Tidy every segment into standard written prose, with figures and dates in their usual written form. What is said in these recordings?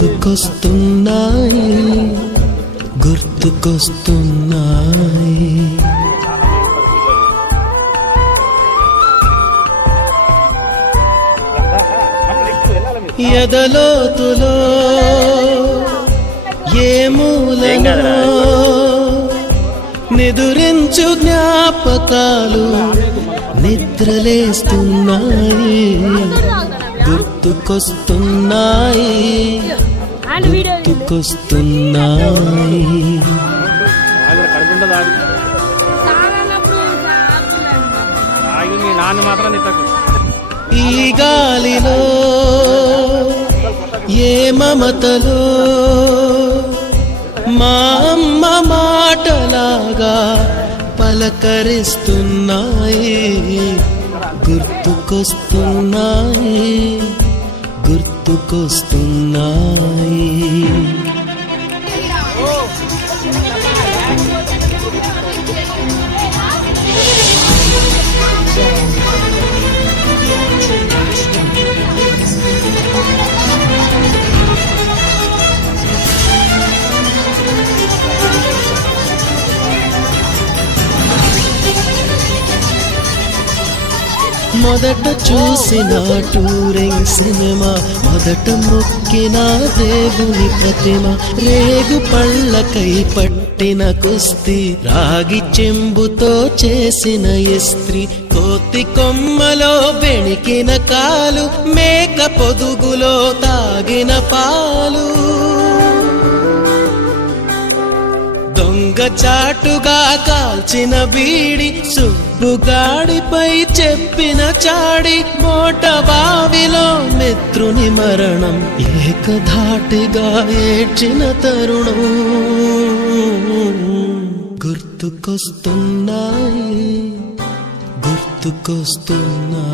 గుర్తుకొస్తున్నాయి గుర్తుకొస్తున్నాయి. ఎదలోతులో ఏ మూలనో నిదురించు జ్ఞాపకాలు నిద్రలేస్తున్నాయి గుర్తుకొస్తున్నాయి గుర్తుకొస్తున్నాయి. ఈ గాలిలో ఏ మమతలో మా అమ్మ మాటలాగా పలకరిస్తున్నాయి గుర్తుకొస్తున్నాయి గుర్తుకొస్తున్నాయి. మొదట చూసిన టూరింగ్ సినిమా, మొదట మొక్కిన దేవుని ప్రతిమ, రేగు పళ్ళకై పట్టిన కుస్తీ, రాగి చెంబుతో చేసిన ఇస్త్రీ, కోతి కొమ్మలో బెణికిన కాలు, మేక పొదుగులో తాగిన పాలు, దొంగ చాటుగా కాల్చిన బీడి, సుబ్బుగాడిపై చెప్పిన చాడి, మోట బావిలో మిత్రుని మరణం, ఏకధాటిగా ఏడ్చిన తరుణం గుర్తుకొస్తున్నాయి గుర్తుకొస్తున్నాయి.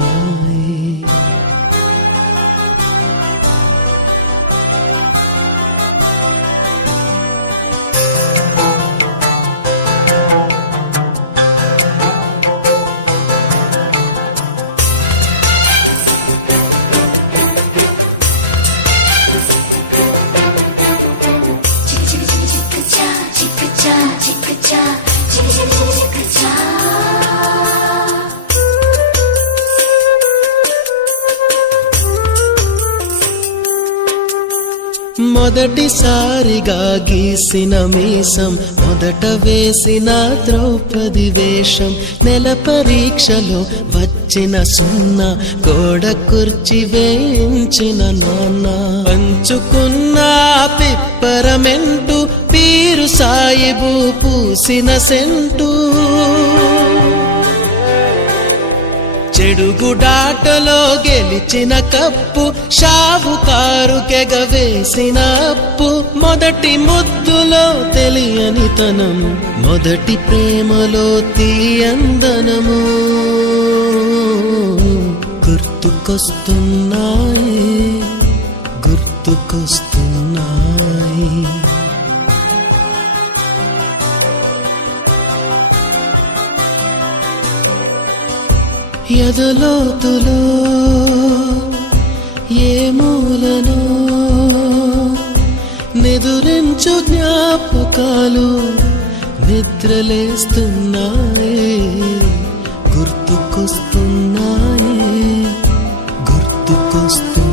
మొదటిసారిగా గీసిన మీసం, మొదట వేసిన ద్రౌపది వేషం, నెల పరీక్షలో వచ్చిన సున్నా, గోడ కుర్చీ వేయించిన నాన్న, పంచుకున్న పిప్పరమెంటు, పీరు సాయిబు పూసిన సెంటు, చెడుగుడాటలో గెలిచిన కప్పు, షావుకారు కెగవేసిన అప్పు, మొదటి ముద్దులో తెలియని తనం, మొదటి ప్రేమలో తీయందనము గుర్తుకొస్తున్నాయి గుర్తుకొస్తున్నాయి. ఎదలోతులో ఏ మూలనో నిదురించు జ్ఞాపకాలు నిద్రలేస్తున్నాయి గుర్తుకొస్తున్నాయి గుర్తుకొస్తున్నాయి.